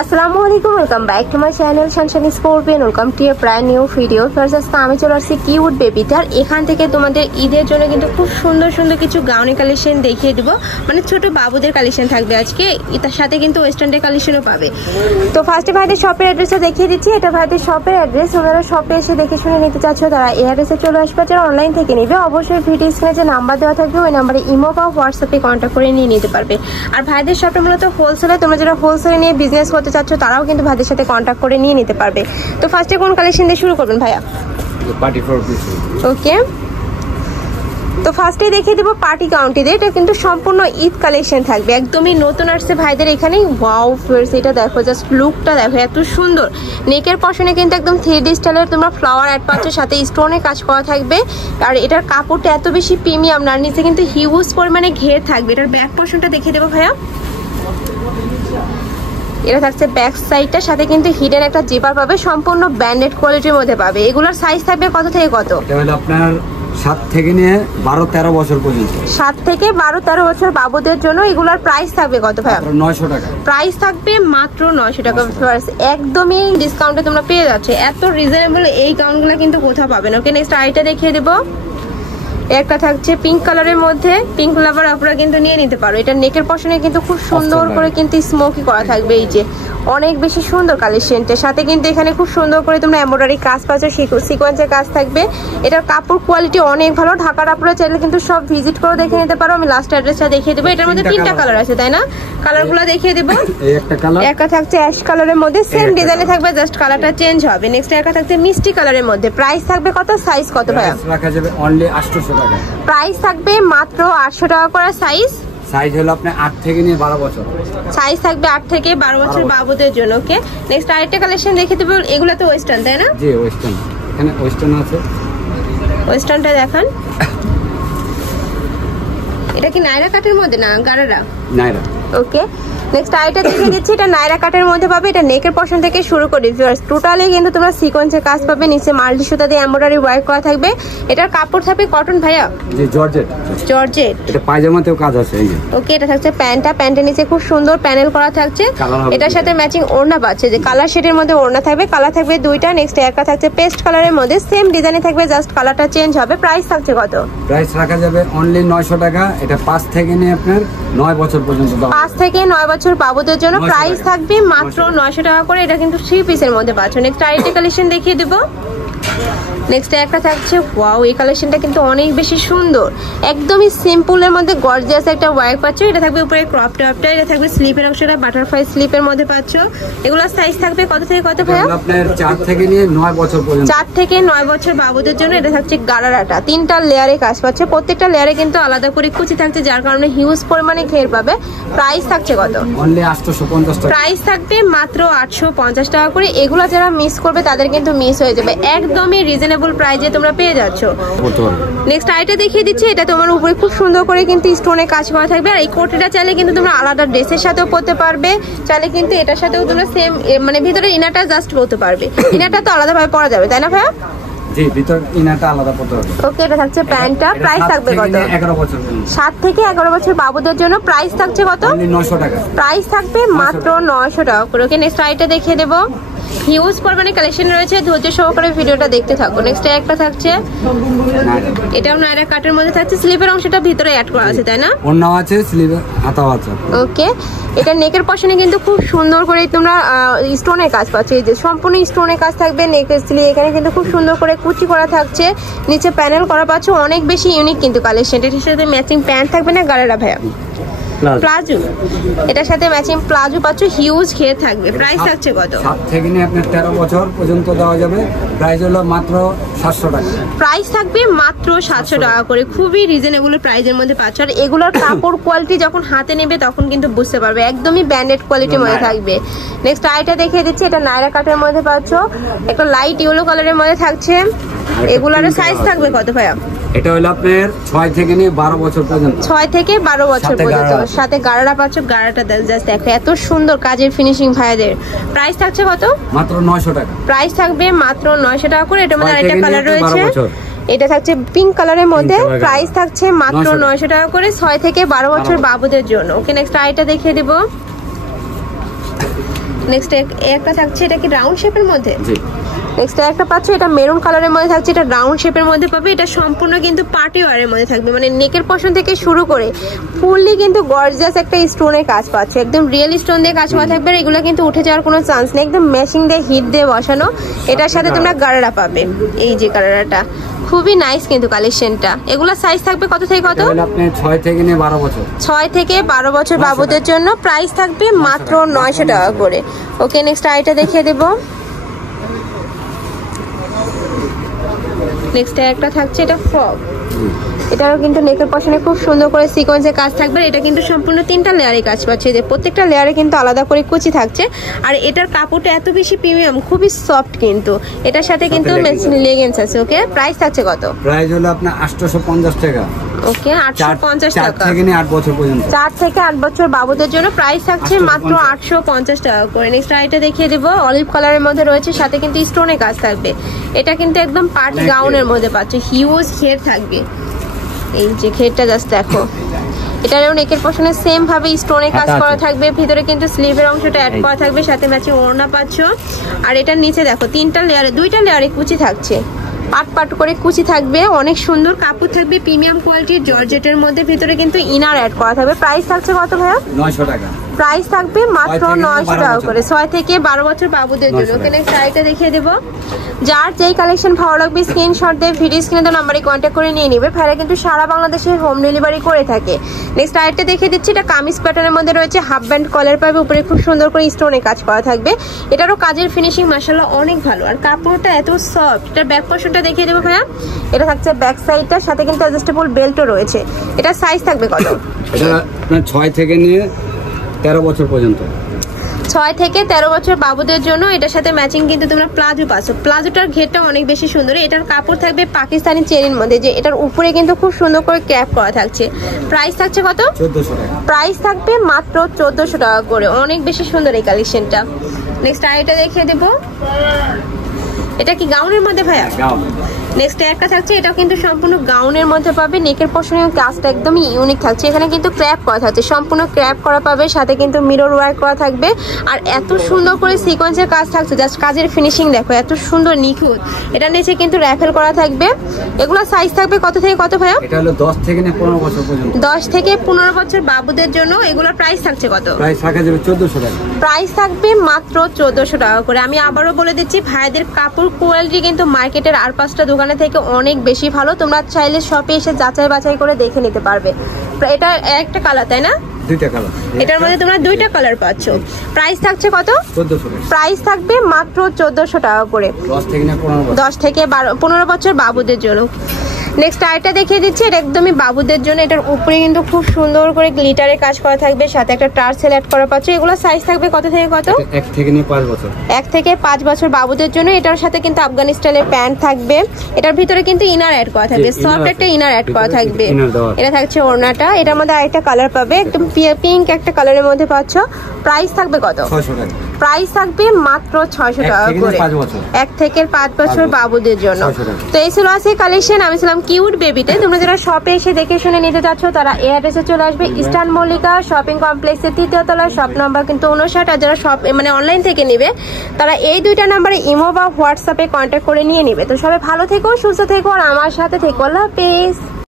আসসালামু আলাইকুম, welcome back to my channel Sunshine scorpion. Welcome to A brand new video. First আজকে আমি চলে আসছি কিউট বেবিটার এখান থেকে তোমাদের ঈদের জন্য কিন্তু খুব সুন্দর সুন্দর কিছু গাউনি কালেকশন দেখিয়ে দিব। মানে ছোট বাবুদের কালেকশন থাকবে আজকে, তার সাথে কিন্তু ওয়েস্টার্নের কালেকশনও পাবে। তো ফার্স্টে ভাইদের শপের অ্যাড্রেসটা দেখিয়ে দিচ্ছি। এটা ভাইদের শপের অ্যাড্রেস। ওনারা শপে এসে দেখে শুনে নিতে চাচ্ছ তারা এই অ্যাড্রেসে চলে আসবে। যারা অনলাইন থেকে নেবে অবশ্যই ভিডিও স্ক্রিনে যে নাম্বার দেওয়া থাকবে ওই নাম্বারে ইমো বা হোয়াটসঅ্যাপে কন্ট্যাক্ট করে নিয়ে নিতে পারবে। আর ভাইদের শপে মূলত হোলসেলে, তোমরা যারা হোলসেলে নিয়ে বিজনেস করতে চাচ্ছ তারাও কিন্তু ভাইদের সাথে কন্ট্যাক্ট করে নিয়ে নিতে পারবে। তো ফার্স্টে কোন কালেকশন দিয়ে শুরু করবেন ভাইয়া? Party for piece. ওকে, তো ফার্স্টে দেখিয়ে দেবো পার্টি কাউন্টিতে। এটা কিন্তু সম্পূর্ণ ঈদ কালেকশন থাকবে, একদমই নতুন আসছে ভাইদের এখানে। ওয়াও ফ্রেন্ডস, এটা দেখো, জাস্ট লুকটা দেখো, এত সুন্দর। নেকের পশনে কিন্তু একদম 3D স্টাইলের তোমরা ফ্লাওয়ার অ্যাড পাচ্ছ, সাথে স্টোনে কাজ করা থাকবে। আর এটার কাপড়টা এত বেশি প্রিমিয়াম, আর নিচে কিন্তু হিউজ পরিমাণে ঘের থাকবে। এটার ব্যাক পশনটা দেখিয়ে দেবো ভাইয়া। এটা থাকছে ব্যাক সাইডটার সাথে কিন্তু হিডেন একটা জিপার পাবে, সম্পূর্ণ ব্র্যান্ডেড কোয়ালিটির মধ্যে পাবে। এগুলোর সাইজ থাকবে কত থেকে কত? এটা আপনার 7 থেকে নিয়ে 12-13 বছর পর্যন্ত। 7 থেকে 12-13 বছর বাবুদের জন্য। এগুলোর প্রাইস থাকবে কত ভাই? 900 টাকা। প্রাইস থাকবে মাত্র 900 টাকা। একদমই ডিসকাউন্টে তোমরা পেয়ে যাচ্ছে। এত রিজনেবল এই গাউনগুলো কিন্তু কোথাও পাবে না। ওকে, নেক্সট আইটা দেখিয়ে দেবো। একটা থাকছে পিঙ্ক কালারের মধ্যে, পিঙ্ক লাভার আপনারা কিন্তু নিয়ে নিতে পারো। এটা নেকের পশনে কিন্তু খুব সুন্দর করে কিন্তু স্মোকি করা থাকবে। এই যে অনেক বেশি সুন্দর কালেকশনটার সাথে কিন্তু এখানে খুব সুন্দর করে তোমরা এমব্রয়ডারি কাজ পাচ্ছ, সিকোয়েন্সের কাজ থাকবে। এটার কাপড় কোয়ালিটি অনেক ভালো। ঢাকার আপনারা চাইলে কিন্তু সব ভিজিট করে দেখে নিতে পারো। আমি লাস্ট অ্যাড্রেসটা দেখিয়ে দেবো। এটার মধ্যে 3টা কালার আছে, তাই না? কালারগুলো দেখিয়ে দেবো। একটা থাকছে অ্যাশ কালারের মধ্যে, সেম ডিজাইনে থাকবে, জাস্ট কালারটা চেঞ্জ হবে। নেক্সট একটা থাকছে মিষ্টি কালারের মধ্যে। প্রাইস থাকবে কত? সাইজ কত ভাইয়া? রাখা যাবে অনলি 800 টাকা। প্রাইস থাকবে মাত্র 800 টাকা করে। সাইজ হলো আপনার 8 থেকে নিয়ে 12 বছর। সাইজ থাকবে 8 থেকে 12 বছর বাবুদের জন্য। ওকে, নেক্সট আরেকটা কালেকশন দেখে দেবো। এগুলো তো ওয়েস্টার্ন, তাই না? জি ওয়েস্টার্ন, এখানে ওয়েস্টার্ন আছে। ওয়েস্টার্নটা দেখান। এটা কি নাইরা কাটের মধ্যে না গারারা? নাইরা। ওকে, নেক্সট আইটা দেখিয়ে দিচ্ছি। এটা নাইরা কাটের মধ্যে পাবে। এটা নেকের পশন থেকে শুরু করে ভিউয়ার্স টোটালি কিন্তু তোমরা সিকোয়েন্সের কাজ পাবে। নিচে মাল্টি সুতা দিয়ে এমব্রয়ডারি ওয়ার্ক করা থাকবে। এটার কাপড় থাকবে কটন ভাইয়া? জি জর্জেট। জর্জেট। এটা পায়জামাতেও কাজ আছে এই যে। ওকে, এটা থাকছে প্যান্টটা। প্যান্টের নিচে খুব সুন্দর প্যানেল করা থাকছে। এটার সাথে ম্যাচিং ওড়না পাচ্ছে, যে কালার শেডের মধ্যে ওড়না থাকবে। কালার থাকবে 2টা। নেক্সট একটা থাকছে পেস্ট কালারের মধ্যে, সেম ডিজাইনে থাকবে, জাস্ট কালারটা চেঞ্জ হবে। প্রাইস থাকছে কত? প্রাইস রাখা যাবে অনলি 900 টাকা। এটা 5 থেকে নিয়ে আপনার 9 বছর পর্যন্ত। 5 থেকে 9 বছর বাবুদের জন্য প্রাইস থাকবে মাত্র 900 টাকা করে। এটা কিন্তু 3 পিসের মধ্যে পাচ্ছ। নেক্সট আরেকটা কালেকশন দেখিয়ে দেবো। নেক্সট একটা থাকছে, ওয়াও, এই কালেকশনটা কিন্তু অনেক বেশি সুন্দর। একদমই সিম্পলের মধ্যে গর্জিয়াস একটা ওয়ার্ক পাচ্ছ। এটা থাকবে উপরে ক্রপ টপটা, এটা থাকবে স্লিপের অংশটা বাটারফ্লাই স্লিপের মধ্যে পাচ্ছ। এগুলোর সাইজ থাকবে কত থেকে কত ভাইয়া? আপনার 4 থেকে নিয়ে 9 বছর পর্যন্ত। 4 থেকে 9 বছর বাবুদের জন্য। এটা থাকছে গারারাটা, 3টা লেয়ারে কাজ পাচ্ছে। প্রত্যেকটা লেয়ারে কিন্তু আলাদা করে কুচি থাকছে, যার কারণে হিউজ পরিমাণে ঘের পাবে। প্রাইস থাকছে কত? অনলি 850 টাকা। প্রাইস থাকবে মাত্র 850 টাকা করে। এগুলো যারা মিস করবে তাদের কিন্তু মিস হয়ে যাবে। একদমই রিজনেবল প্রাইসে তোমরা পেয়ে যাচ্ছ। নেক্সট আইটা দেখিয়ে দিচ্ছি। এটা তোমার উপরে খুব সুন্দর করে কিন্তু স্টোনে কাজ করা থাকবে। আর এই কোটিটা চাইলে কিন্তু তোমরা আলাদা ড্রেসের সাথেও পরতে পারবে, চাইলে কিন্তু এটার সাথেও তোমরা সেম, মানে ভিতরে ইনারটা জাস্ট পরতে পারবে। ইনারটা তো আলাদাভাবে পরা যাবে, তাই না ভাইয়া? জি, ভিতর ইনারটা আলাদা পরতে হবে। ওকে, এটা থাকছে প্যান্টটা। প্রাইস থাকবে কত? 11 বছর। 7 থেকে 11 বছর বাবুদের জন্য। প্রাইস থাকছে কত? 900 টাকা। প্রাইস থাকবে মাত্র 900 টাকা করে। ওকে, নেক্সট আইটা দেখিয়ে দেবো। হিউজ পরিমাণে কালেকশন রয়েছে, ধৈর্য সহকারে ভিডিওটা দেখতে থাকো। নেক্সট একটা থাকছে, এটাও নাইরা কাটের মধ্যে থাকছে। স্লিপের অংশটা ভিতরে অ্যাড করা আছে, তাই না? ওড়নাও আছে, স্লিপের হাতাও আছে। ওকে, এটা নেকের পশনে কিন্তু খুব সুন্দর করে তোমরা স্টোনের কাজ পাচ্ছ। এই যে সম্পূর্ণ স্টোনের কাজ থাকবে। নেকের স্লিপ এখানে কিন্তু খুব সুন্দর করে কুচি করা থাকছে, নিচে প্যানেল করা পাচ্ছ। অনেক বেশি ইউনিক কিন্তু কালেকশন। এটার সাথে ম্যাচিং প্যান্ট থাকবে না গারারা ভাইয়া? প্লাজো, এটার সাথে ম্যাচিং প্লাজো পাচ্ছ, হিউজ ঘের থাকবে। প্রাইস থাকছে কত? 7 থেকে নিয়ে আপনার 13 বছর পর্যন্ত দেওয়া যাবে। প্রাইস হলো মাত্র 700 টাকা। প্রাইস থাকবে মাত্র 700 টাকা করে। খুবই রিজনেবল প্রাইসের মধ্যে পাচ্ছ। আর এগুলোর কাপড় কোয়ালিটি যখন হাতে নেবে তখন কিন্তু বুঝতে পারবে, একদমই ব্র্যান্ডেড কোয়ালিটির মধ্যে থাকবে। নেক্সট আইটা দেখিয়ে দিচ্ছি। এটা নাইরা কাটের মধ্যে পাচ্ছ, একটা লাইট ইয়েলো কালারের মধ্যে থাকছে। এগুলোর সাইজ থাকবে কত ভাইয়া? এটা হলো আপনার 6 থেকে নিয়ে 12 বছর পর্যন্ত। 6 থেকে 12 বছর পর্যন্ত। সাথে গারারা পাচ্ছ। গারাটা জাস্ট দেখো, এত সুন্দর কাজের ফিনিশিং ভাইয়াদের। প্রাইস থাকছে কত? মাত্র 900 টাকা। প্রাইস থাকবে মাত্র 900 টাকা করে। এটার মধ্যে আরেকটা কালার রয়েছে, এটা থাকছে পিঙ্ক কালারের মধ্যে। প্রাইস থাকছে মাত্র 900 টাকা করে, 6 থেকে 12 বছর বাবুদের জন্য। ওকে, নেক্সট আইটা দেখিয়ে দিব। নেক্সট একটা থাকছে, এটা কি রাউন্ড শেপের মধ্যে? জি। নেক্সট একটা পাচ্ছ, এটা মেরুন কালারের মধ্যে থাকছে, এটা রাউন্ড শেপের মধ্যে পাবে। এটা সম্পূর্ণ কিন্তু পার্টি ওয়ারের মধ্যে থাকবে, মানে নেকের পশন থেকে শুরু করে ফুললি কিন্তু গর্জিয়াস একটা স্টোনের কাজ পাচ্ছে, একদম রিয়েল স্টোন দিয়ে কাজ করা থাকবে। এগুলো কিন্তু উঠে যাওয়ার কোনো চান্স নেই, একদম ম্যাচিং দিয়ে হিট দিয়ে বসানো। এটার সাথে তোমরা গারারা পাবে, এই যে গারারাটা খুবই নাইস কিন্তু কালেকশনটা। এগুলো সাইজ থাকবে কত থেকে কত? আপনি 6 থেকে নিয়ে 12 বছর। 6 থেকে 12 বছর বাবুদের জন্য প্রাইস থাকবে মাত্র 900 টাকা করে। ওকে, নেক্সট আইটা দেখিয়ে দেব। নেক্সট একটা থাকছে, এটা ফ্রক। এটারও কিন্তু নেকের পশনে খুব সুন্দর করে সিকোয়েন্সের কাজ থাকবে। এটা কিন্তু সম্পূর্ণ 3টা লেয়ারে কাজ পাচ্ছে, যে প্রত্যেকটা লেয়ারে কিন্তু আলাদা করে কুচি থাকছে। আর এটার কাপড়টা এত বেশি প্রিমিয়াম, খুবই সফট কিন্তু। এটার সাথে কিন্তু লেগিংস আছে। ওকে, প্রাইস থাকছে কত? প্রাইস হলো আপনার 850 টাকা। ওকে, 850 টাকা। 4 থেকে নিয়ে 8 বছর পর্যন্ত। 4 থেকে 8 বছর বাবুদের জন্য প্রাইস থাকছে মাত্র 850 টাকা করে। নেক্সট আইটা দেখিয়ে দেবো, অলিভ কালারের মধ্যে রয়েছে, সাথে কিন্তু স্টোনে কাজ থাকবে। এটা কিন্তু একদম পার্টি গাউনের মধ্যে পাচ্ছে, হিউজ ঘের থাকবে। এই যে ঘেরটা জাস্ট দেখো, এটারও নেকের পশনে সেম ভাবে স্টোনে কাজ করা থাকবে। ভিতরে কিন্তু স্লিভের অংশটা অ্যাড করা থাকবে, সাথে ম্যাচিং ওড়না পাচ্ছ। আর এটার নিচে দেখো 2টা লেয়ারে কুচি থাকছে, পাট করে কুচি থাকবে, অনেক সুন্দর কাপড় থাকবে, প্রিমিয়াম কোয়ালিটির জর্জেটের মধ্যে। ভিতরে কিন্তু ইনার অ্যাড করা থাকবে। প্রাইস থাকছে কত ভাইয়া? 900 টাকা। প্রাইস থাকবে মাত্র 900 টাকা করে, 6 থেকে 12 বছর বাবুদের জন্য। ওখানে শাড়িটা দেখিয়ে দেবো। যার যেই কালেকশন ভালো লাগবে স্ক্রিনশট দিয়ে ভিডিও স্ক্রিনে তো নাম্বারে কন্ট্যাক্ট করে নিয়ে নিবে। ভাইরা কিন্তু সারা বাংলাদেশে হোম ডেলিভারি করে থাকে। নেক্সট আরেকটা দেখিয়ে দিচ্ছি, এটা কামিজ প্যাটার্নের মধ্যে রয়েছে, হাফ ব্যান্ড কলার পাবে, উপরে খুব সুন্দর করে স্টোনে কাজ করা থাকবে। এটারও কাজের ফিনিশিং মাশাআল্লাহ অনেক ভালো, আর কাপড়টা এত সফট। এটার ব্যাক পোর্শনটা দেখিয়ে দেবো ভাইয়া। এটা থাকছে ব্যাক সাইডটা, সাথে কিন্তু অ্যাডজাস্টেবল বেল্টও রয়েছে। এটা সাইজ থাকবে কত? এটা আপনার 6 থেকে নিয়ে 13 বছর পর্যন্ত। 6 থেকে 13 বছর বাবুদের জন্য। এটার সাথে ম্যাচিং কিন্তু তোমরা প্লাজো পাচ্ছ। প্লাজোটার ঘেরটা অনেক বেশি সুন্দর। এটার কাপড় থাকবে পাকিস্তানি চেরির মধ্যে, যে এটার উপরে কিন্তু খুব সুন্দর করে ক্র্যাপ করা থাকছে। প্রাইস থাকছে কত? 1400 টাকা। প্রাইস থাকবে মাত্র 1400 টাকা করে। অনেক বেশি সুন্দর এই কালেকশনটা। নেক্সট আইটা দেখিয়ে দেবো, এটা কি গাউনের মধ্যে ভাইয়া? গাউন। নেক্সট একটা থাকছে, এটাও কিন্তু সম্পূর্ণ গাউনের মধ্যে পাবে। নেকের পশনে কাজটা একদমই ইউনিক থাকছে, এখানে কিন্তু ক্র্যাপ করা থাকছে, সম্পূর্ণ ক্র্যাপ করা পাবে, সাথে কিন্তু মিরর ওয়ার্ক করা থাকবে। আর এত সুন্দর করে সিকোয়েন্সের কাজ থাকছে, জাস্ট কাজের ফিনিশিং দেখো এত সুন্দর নিখুঁত। এটা নিচে কিন্তু র্যাফেল করা থাকবে। এগুলো সাইজ থাকবে কত থেকে কত ভাইয়া? এটা হলো 10 থেকে নিয়ে 15 বছর পর্যন্ত। 10 থেকে 15 বছর বাবুদের জন্য। এগুলোর প্রাইস থাকছে কত? প্রাইস থাকা যাবে 1400 টাকা। প্রাইস থাকবে মাত্র 1400 টাকা করে। আমি আবারও বলে দিচ্ছি, ভাইদের কাপড় কোয়ালিটি কিন্তু মার্কেটের আর 5টা দোকানে থেকে অনেক বেশি ভালো। তোমরা চাইলে শপে এসে যাচাই বাছাই করে দেখে নিতে পারবে। এটা একটা কালার, তাই না? 2টা কালার। এটার মধ্যে তোমরা 2টা কালার পাচ্ছ। প্রাইস থাকছে কত? 1400 টাকা। প্রাইস থাকবে মাত্র 1400 টাকা করে। 10 থেকে নিয়ে 15 বছর। 10 থেকে 15 বছর বাবুদের জন্য। নেক্সট আরেকটা দেখিয়ে দিচ্ছি, এটা একদমই বাবুদের জন্য। এটার উপরে কিন্তু খুব সুন্দর করে গ্লিটারের কাজ করা থাকবে, সাথে একটা টার্সেল অ্যাড করা পাচ্ছ। এগুলো সাইজ থাকবে কত থেকে কত? 1 থেকে নিয়ে 5 বছর। 1 থেকে 5 বছর বাবুদের জন্য। এটার সাথে কিন্তু আফগানি স্টাইলের প্যান্ট থাকবে। এটার ভিতরে কিন্তু ইনার অ্যাড করা থাকবে, সফট একটা ইনার অ্যাড করা থাকবে। এটা থাকছে ওড়নাটা। এটার মধ্যে আরেকটা কালার পাবে, একদম পিঙ্ক একটা কালারের মধ্যে পাচ্ছ। প্রাইস থাকবে কত? 600 টাকা। প্রাইস থাকবে মাত্র 600 টাকা করে, 1 থেকে 5 বছর বাবুদের জন্য। তো এই ছিল আছে কালেকশন। আমি ছিলাম কিউট বেবিতে। তোমরা যারা শপে এসে দেখে শুনে নিতে চাচ্ছ, তারা এই অ্যাড্রেসে চলে আসবে, ইস্টার্ন মল্লিকা শপিং কমপ্লেক্সের 3য় তলায়, শপ নাম্বার কিন্তু 59। আর যারা শপ মানে অনলাইন থেকে নিবে, তারা এই 2টা নাম্বারে ইমো বা হোয়াটসঅ্যাপে কন্ট্যাক্ট করে নিয়ে নিবে। তো সবাই ভালো থেকো, সুস্থ থেকো, আর আমার সাথে থেকো। আল্লাহ হাফেজ।